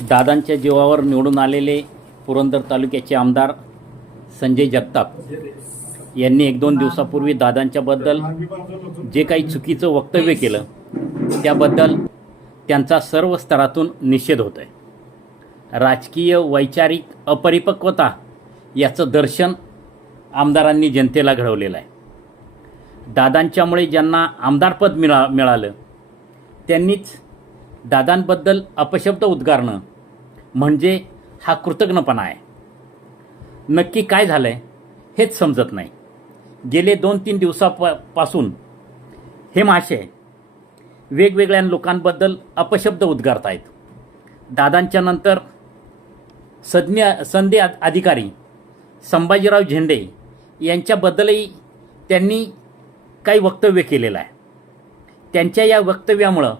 दादांच्या जीवावर निवडून आलेले पुरंदर तालुक्याचे आमदार संजय जगताप यांनी एक दोन दिवसापूर्वी दादांच्याबद्दल जे काही चुकीचं वक्तव्य केलं त्याबद्दल त्यांचा सर्व स्तरातून निषेध होत आहे. राजकीय वैचारिक अपरिपक्वता याचं दर्शन आमदारांनी जनतेला घडवलेलं आहे. दादांच्यामुळे ज्यांना आमदारपद मिळा मिळालं त्यांनीच दादांबद्दल अपशब्द उद्गारणं म्हणजे हा कृतज्ञपणा आहे. नक्की काय झालं आहे हेच समजत नाही. गेले दोन तीन दिवसापासून हे महाशय वेगवेगळ्या लोकांबद्दल अपशब्द उद्गारत आहेत दादांच्या नंतर सज्ञ संधी अधिकारी संभाजीराव झेंडे यांच्याबद्दलही त्यांनी काही वक्तव्य केलेलं आहे. त्यांच्या या वक्तव्यामुळं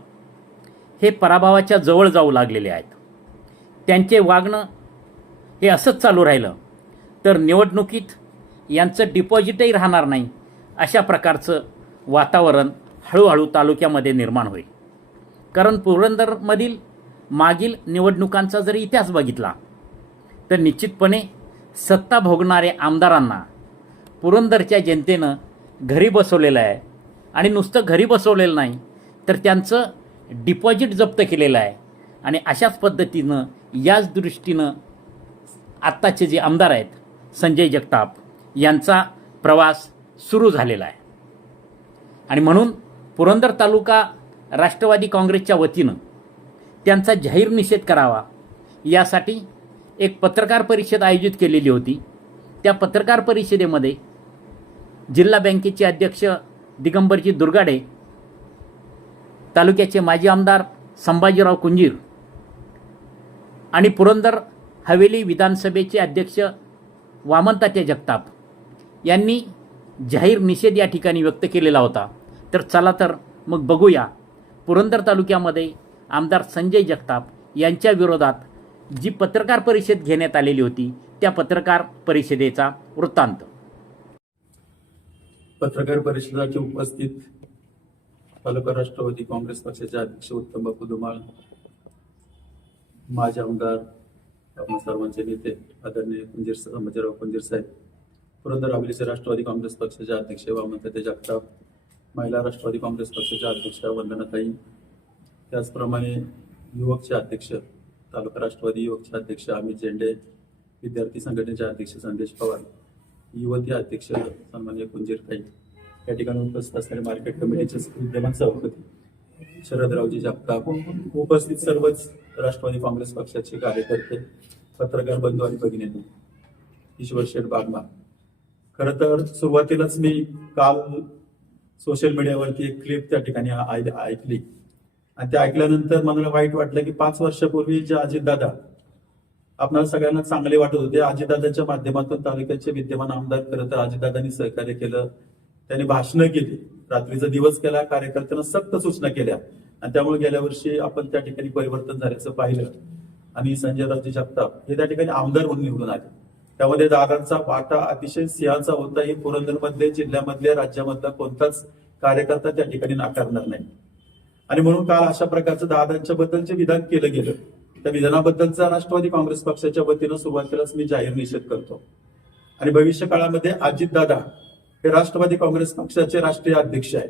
हे पराभवाच्या जवळ जाऊ लागलेले आहेत. त्यांचे वागणं हे असंच चालू राहिलं. तर निवडणुकीत यांचं डिपॉझिटही राहणार नाही अशा प्रकारचं वातावरण हळूहळू तालुक्यामध्ये निर्माण होईल. कारण पुरंदरमधील मागील निवडणुकांचा जर इतिहास बघितला तर निश्चितपणे सत्ता भोगणारे आमदारांना पुरंदरच्या जनतेनं घरी बसवलेलं आहे. आणि नुसतं घरी बसवलेलं नाही तर त्यांचं डिपॉझिट जप्त केलेलं आहे. आणि अशाच पद्धतीनं याच दृष्टीनं आत्ताचे जे आमदार आहेत संजय जगताप यांचा प्रवास सुरू झालेला आहे. आणि म्हणून पुरंदर तालुका राष्ट्रवादी काँग्रेसच्या वतीनं त्यांचा जाहीर निषेध करावा यासाठी एक पत्रकार परिषद आयोजित केलेली होती. त्या पत्रकार परिषदेमध्ये जिल्हा बँकेचे अध्यक्ष दिगंबरजी दुर्गाडे तालुक्याचे माजी आमदार संभाजीराव कुंजीर आणि पुरंदर हवेली विधानसभेचे अध्यक्ष वामनतात्या जगताप यांनी जाहीर निषेध या ठिकाणी व्यक्त केलेला होता. तर चला तर मग बघूया. पुरंदर तालुक्यामध्ये आमदार संजय जगताप यांच्या विरोधात जी पत्रकार परिषद घेण्यात आलेली होती त्या पत्रकार परिषदेचा वृत्तांत. पत्रकार परिषदेचे उपस्थित तालुका राष्ट्रवादी काँग्रेस पक्षाचे अध्यक्ष उत्तम बापू धुमाळ माजी आमदार आपण सर्वांचे नेते आदरणीय कुंजीर मजराव कुंजीर साहेब पुरंदर आंबलीचे राष्ट्रवादी काँग्रेस पक्षाचे अध्यक्ष वामनताते जगताप महिला राष्ट्रवादी काँग्रेस पक्षाच्या अध्यक्ष वंदनाताई त्याचप्रमाणे युवकचे अध्यक्ष तालुका राष्ट्रवादी युवकचे अध्यक्ष अमित झेंडे विद्यार्थी संघटनेचे अध्यक्ष संदेश पवार युवती अध्यक्ष सन्मान्य कुंजीरताई या ठिकाणी उपस्थित असणारे मार्केट कमिटीचे विद्यमान सभापती शरदरावजी जगताप उपस्थित सर्वच राष्ट्रवादी काँग्रेस पक्षाचे कार्यकर्ते पत्रकार बंधू आणि भगिनी ईश्वर शेठ बागमा. खरं तर सुरुवातीलाच मी काल सोशल मीडियावरती एक क्लिप त्या ठिकाणी आय- ऐकली. आणि ते ऐकल्यानंतर मला वाईट वाटलं की पाच वर्षापूर्वी जे अजितदादा आपल्याला सगळ्यांना चांगले वाटत होते. अजितदादांच्या माध्यमातून तालुक्याचे विद्यमान आमदार खरं तर अजितदादांनी सहकार्य केलं. त्यांनी भाषणं केली. रात्रीचा दिवस केला कार्यकर्त्यांना सक्त सूचना केल्या. आणि त्यामुळे गेल्या वर्षी आपण त्या ठिकाणी परिवर्तन झाल्याचं पाहिलं. आणि संजय राजे जगताप हे त्या ठिकाणी आमदार म्हणून निवडून आले. त्यामध्ये दादांचा वाटा अतिशय सिंहाचा होता. हे पुरंदरमधले जिल्ह्यामधल्या राज्यामधला कोणताच कार्यकर्ता त्या ठिकाणी नाकारणार नाही. आणि म्हणून काल अशा प्रकारचं दादांच्या बद्दलचे विधान केलं गेलं. त्या विधानाबद्दलचा राष्ट्रवादी काँग्रेस पक्षाच्या वतीनं सुरुवातीलाच मी जाहीर निषेध करतो. आणि भविष्य काळामध्ये अजितदादा हे राष्ट्रवादी काँग्रेस पक्षाचे राष्ट्रीय अध्यक्ष आहेत.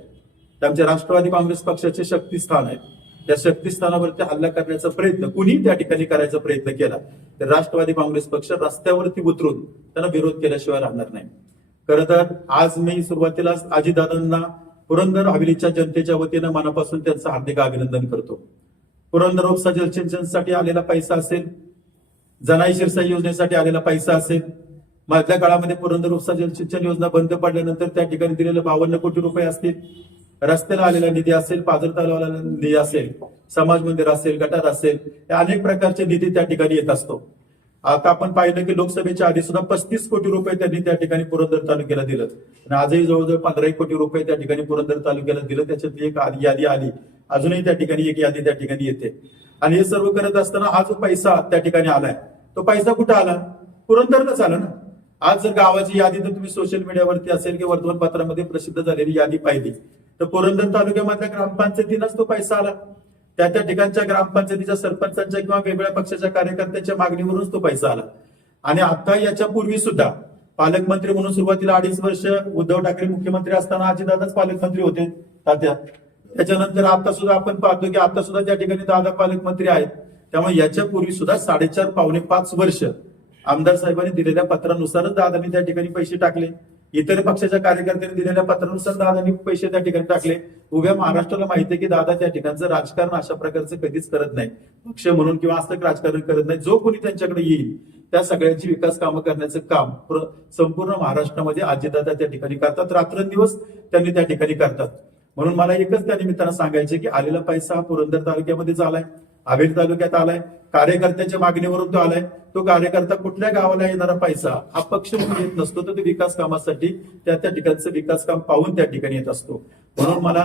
ते आमचे राष्ट्रवादी काँग्रेस पक्षाचे शक्तीस्थान आहेत. त्या शक्तीस्थानावरती हल्ला करण्याचा प्रयत्न कुणी त्या ठिकाणी करायचा प्रयत्न केला तर राष्ट्रवादी काँग्रेस पक्ष रस्त्यावरती उतरून त्यांना विरोध केल्याशिवाय राहणार नाही. खर तर आज मी सुरुवातीलाच अजितदादांना पुरंदर हवेलीच्या जनतेच्या वतीनं मनापासून त्यांचं हार्दिक अभिनंदन करतो. पुरंदर उपसा जलसिंचनसाठी आलेला पैसा असेल जनाई शिरसाई योजनेसाठी आलेला पैसा असेल मधल्या काळामध्ये पुरंदर उपसा जलसिंचन योजना बंद पडल्यानंतर त्या ठिकाणी दिलेले बावन्न कोटी रुपये असतील. रस्त्याला आलेला निधी असेल पाजर तलावाला निधी असेल समाज मंदिर असेल गटार असेल या अनेक प्रकारचे निधी त्या ठिकाणी येत असतो. आता आपण पाहिलं की लोकसभेच्या आधी सुद्धा पस्तीस कोटी रुपये त्यांनी त्या ठिकाणी पुरंदर तालुक्याला दिलं. आणि आजही जवळजवळ पंधरा कोटी रुपये त्या ठिकाणी पुरंदर तालुक्याला दिलं. त्याच्यातली एक यादी आली अजूनही त्या ठिकाणी एक यादी त्या ठिकाणी येते. आणि हे सर्व करत असताना हा जो पैसा त्या ठिकाणी आलाय तो पैसा कुठं आला? पुरंदरलाच आला ना. आज जर गावाची यादी तर तुम्ही सोशल मीडियावरती असेल किंवा वर्तमानपत्रामध्ये प्रसिद्ध झालेली यादी पाहिली तर पुरंदर तालुक्यामधल्या ग्रामपंचायतीनंच तो पैसा आला. त्या त्या ठिकाणच्या ग्रामपंचायतीच्या सरपंचांच्या किंवा वेगळ्या पक्षाच्या कार्यकर्त्यांच्या मागणीवरूनच तो पैसा आला. आणि आता याच्या पूर्वी सुद्धा पालकमंत्री म्हणून सुरुवातीला अडीच वर्ष उद्धव ठाकरे मुख्यमंत्री असताना अजितदादाच पालकमंत्री होते तात्या. त्याच्यानंतर आता सुद्धा आपण पाहतो की आता सुद्धा त्या ठिकाणी दादा पालकमंत्री आहेत. त्यामुळे याच्या पूर्वी सुद्धा साडेचार पावणे पाच वर्ष आमदार साहेबांनी दिलेल्या पत्रानुसारच दादांनी त्या ठिकाणी पैसे टाकले. इतर पक्षाच्या कार्यकर्त्यांनी दिलेल्या पत्रानुसार दादांनी पैसे त्या ठिकाणी टाकले. उभ्या महाराष्ट्राला माहिती आहे की दादा त्या ठिकाणचं राजकारण अशा प्रकारचं कधीच करत नाही. पक्ष म्हणून किंवा असं राजकारण करत नाही. जो कोणी त्यांच्याकडे येईल त्या सगळ्यांची विकास कामं करण्याचं काम संपूर्ण महाराष्ट्रामध्ये आजीदादा त्या ठिकाणी करतात. रात्रंदिवस त्यांनी त्या ठिकाणी करतात. म्हणून मला एकच त्या निमित्तानं सांगायचे की आलेला पैसा हा पुरंदर तालुक्यामध्ये झालाय. हावेरी तालुक्यात आलाय कार्यकर्त्याच्या मागणीवरून तो आलाय. तो कार्यकर्ता कुठल्या गावाला येणारा पैसा हा पक्ष म्हणून येत नसतो तर तो विकास कामासाठी त्या त्या ठिकाणचं विकास काम पाहून त्या ठिकाणी येत असतो. म्हणून मला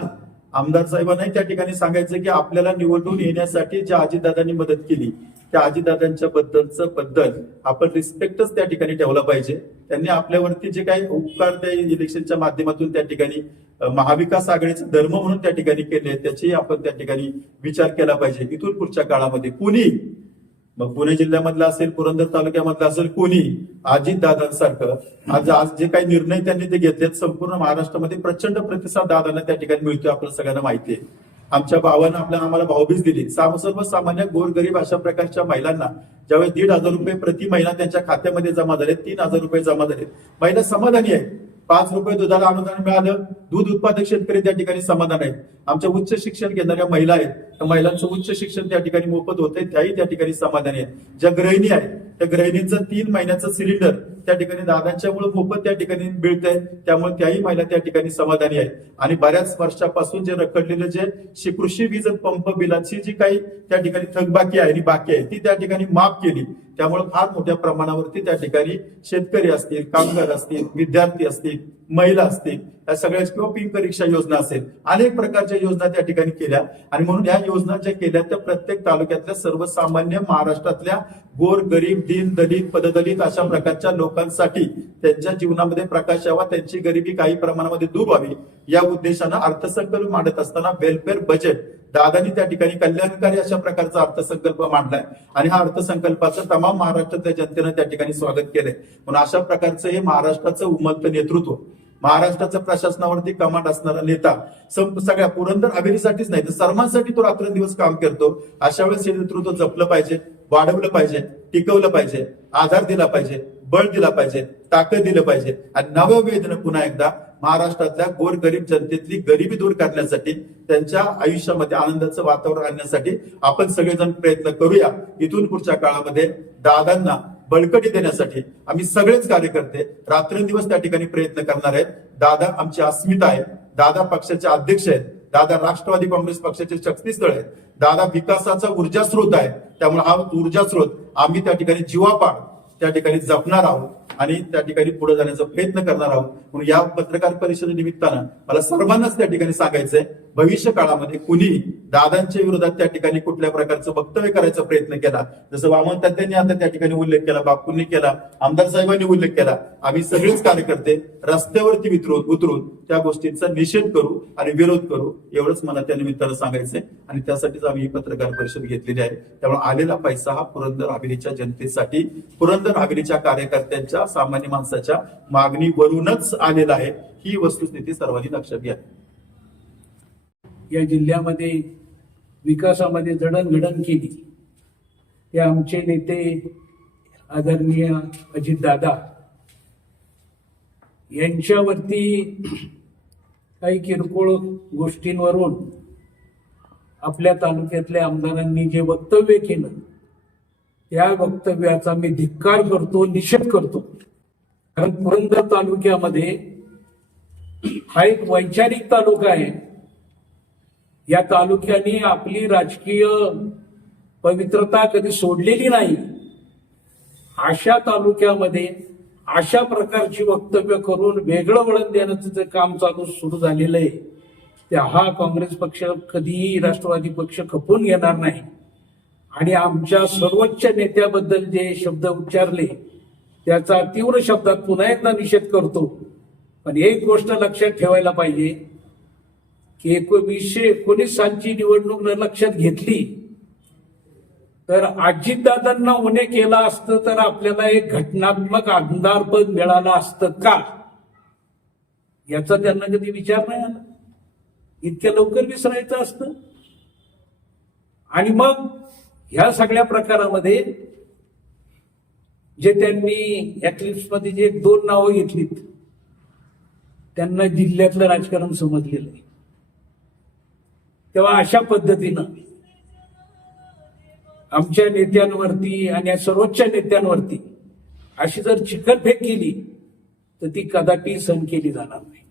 आमदार साहेबांनाही त्या ठिकाणी सांगायचं की आपल्याला निवडून येण्यासाठी ज्या अजितदादांनी मदत केली त्या अजितदादांच्या बद्दलचं बद्दल आपण रिस्पेक्टच त्या ठिकाणी ठेवला पाहिजे. त्यांनी आपल्यावरती जे काही उपकार त्या इलेक्शनच्या माध्यमातून त्या ठिकाणी महाविकास आघाडीचा धर्म म्हणून त्या ठिकाणी केले त्याची आपण त्या ठिकाणी विचार केला पाहिजे. इथून पुढच्या काळामध्ये कुणी? मग पुणे जिल्ह्यामधला असेल पुरंदर तालुक्यामधला असेल कोणी? अजितदादांसारखं आज आज जे काही निर्णय त्यांनी ते घेतलेत संपूर्ण महाराष्ट्रामध्ये प्रचंड प्रतिसाद दादांना त्या ठिकाणी मिळतोय आपल्याला सगळ्यांना माहिती आहे. आमच्या भावानं आपल्याला आम्हाला भाऊबीज दिली. साम- सर्वसामान्य गोरगरीब अशा प्रकारच्या महिलांना ज्यावेळेस दीड हजार रुपये प्रति महिना त्यांच्या खात्यामध्ये जमा झाले तीन हजार रुपये जमा झाले महिला समाधानी आहे पाच रुपये दुधाला अनुदान मिळालं. दूध उत्पादक शेतकरी त्या ठिकाणी समाधान आहेत. आमच्या उच्च शिक्षण घेणाऱ्या महिला आहेत. त्या महिलांचं उच्च शिक्षण त्या ठिकाणी मोफत होते त्याही त्या ठिकाणी समाधानी आहेत. ज्या गृहिणी आहेत त्या गृहिणींचं तीन महिन्याचं सिलेंडर त्या ठिकाणी दादांच्यामुळे मोफत त्या ठिकाणी मिळतंय. त्यामुळे त्याही महिला त्या ठिकाणी समाधानी आहेत आणि बऱ्याच वर्षापासून जे रखडलेलं जे कृषी वीज पंप बिलाची जी काही त्या ठिकाणी थकबाकी आहे आणि बाकी आहे ती त्या ठिकाणी माफ केली. त्यामुळे फार मोठ्या प्रमाणावरती त्या ठिकाणी शेतकरी असतील कामगार असतील विद्यार्थी असतील महिला असतील या सगळ्या किंवा पिंक रिक्षा योजना असेल अनेक प्रकारच्या योजना त्या ठिकाणी केल्या. आणि म्हणून या योजना ज्या केल्या त्या प्रत्येक तालुक्यातल्या सर्वसामान्य महाराष्ट्रातल्या गोर गरीब दीन दलित पददलित अशा प्रकारच्या लोकांसाठी त्यांच्या जीवनामध्ये प्रकाश यावा त्यांची गरिबी काही प्रमाणामध्ये दूर व्हावी या उद्देशानं अर्थसंकल्प मांडत असताना वेलफेअर बजेट दादानी त्या ठिकाणी कल्याणकारी अशा प्रकारचा अर्थसंकल्प मांडलाय. आणि हा अर्थसंकल्पाचं तमाम महाराष्ट्रातल्या जनतेनं त्या ठिकाणी स्वागत केलंय. म्हणून अशा प्रकारचं हे महाराष्ट्राचं उमलतं नेतृत्व महाराष्ट्राच्या प्रशासनावरती कमांड असणारा नेता सगळ्या पुरंदर हवेलीसाठीच नाही तर सर्वांसाठी तो रात्रंदिवस काम करतो. अशा वेळेस हे नेतृत्व जपलं पाहिजे वाढवलं पाहिजे टिकवलं पाहिजे आधार दिला पाहिजे बळ दिला पाहिजे ताकद दिलं पाहिजे. आणि नववेदनं पुन्हा एकदा महाराष्ट्रातल्या गोरगरीब जनतेतली गरिबी दूर करण्यासाठी त्यांच्या आयुष्यामध्ये आनंदाचं वातावरण आणण्यासाठी आपण सगळेजण प्रयत्न करूया. इथून पुढच्या काळामध्ये दादांना बळकटी देण्यासाठी आम्ही सगळेच कार्यकर्ते रात्रंदिवस त्या ठिकाणी प्रयत्न करणार आहेत. दादा आमची अस्मिता आहे दादा पक्षाचे अध्यक्ष आहेत. दादा राष्ट्रवादी काँग्रेस पक्षाचे शक्तीस्थळ आहेत. दादा विकासाचा ऊर्जा स्रोत आहे त्यामुळे हा ऊर्जा स्रोत आम्ही त्या ठिकाणी जीवापाड त्या ठिकाणी जपणार आहोत आणि त्या ठिकाणी पुढे जाण्याचा प्रयत्न करणार आहोत. म्हणून या पत्रकार परिषदे निमित्तानं मला सर्वांनाच त्या ठिकाणी सांगायचंय. भविष्य काळामध्ये कुणी दादांच्या विरोधात त्या ठिकाणी कुठल्या प्रकारचं वक्तव्य करायचा प्रयत्न केला जसं वामन त्यांनी आता त्या ठिकाणी उल्लेख केला बापूंनी केला आमदार साहेबांनी उल्लेख केला आम्ही सगळेच कार्यकर्ते रस्त्यावरती उतरून उतरून त्या गोष्टींचा निषेध करू आणि विरोध करू एवढंच मला त्या निमित्तानं सांगायचंय. आणि त्यासाठीच आम्ही ही पत्रकार परिषद घेतलेली आहे. त्यामुळे आलेला पैसा हा पुरंदर हवेलीच्या जनतेसाठी पुरंदर हवेलीच्या कार्यकर्त्यांच्या सामान्य माणसाच्या मागणीवरूनच आलेला आहे. ही वस्तुस्थिती सर्वांनी लक्षात घ्या. या जिल्ह्यामध्ये विकासामध्ये जडणघडण केली. ते आमचे नेते आदरणीय अजितदादा यांच्यावरती काही किरकोळ गोष्टींवरून आपल्या तालुक्यातल्या आमदारांनी जे वक्तव्य केलं त्या वक्तव्याचा मी धिक्कार करतो निषेध करतो. कारण पुरंदर तालुक्यामध्ये हा एक वैचारिक तालुका आहे. या तालुक्याने आपली राजकीय पवित्रता कधी सोडलेली नाही. अशा तालुक्यामध्ये अशा प्रकारची वक्तव्य करून वेगळं वळण देण्याचं जे काम चालू सुरू झालेलं आहे. ते हा काँग्रेस पक्ष कधीही राष्ट्रवादी पक्ष खपून घेणार नाही. आणि आमच्या सर्वोच्च नेत्याबद्दल जे शब्द उच्चारले त्याचा तीव्र शब्दात पुन्हा एकदा निषेध करतो. पण एक गोष्ट लक्षात ठेवायला पाहिजे की एकोणीसशे एकोणीस सालची निवडणूक लक्षात घेतली तर अजितदादांना उणे केला असतं तर आपल्याला एक घटनात्मक आमदारपद मिळालं असतं का? याचा त्यांना कधी विचार नाही आला. इतक्या लवकर विसरायचं असतं. आणि मग ह्या सगळ्या प्रकारामध्ये जे त्यांनी eclipse मध्ये जे दोन नावं घेतलीत त्यांना जिल्ह्यातलं राजकारण समजलेलं आहे तेव्हा अशा पद्धतीनं आमच्या नेत्यांवरती आणि या सर्वोच्च नेत्यांवरती अशी जर चिकटफेक केली तर ती कदापि सहन केली जाणार नाही.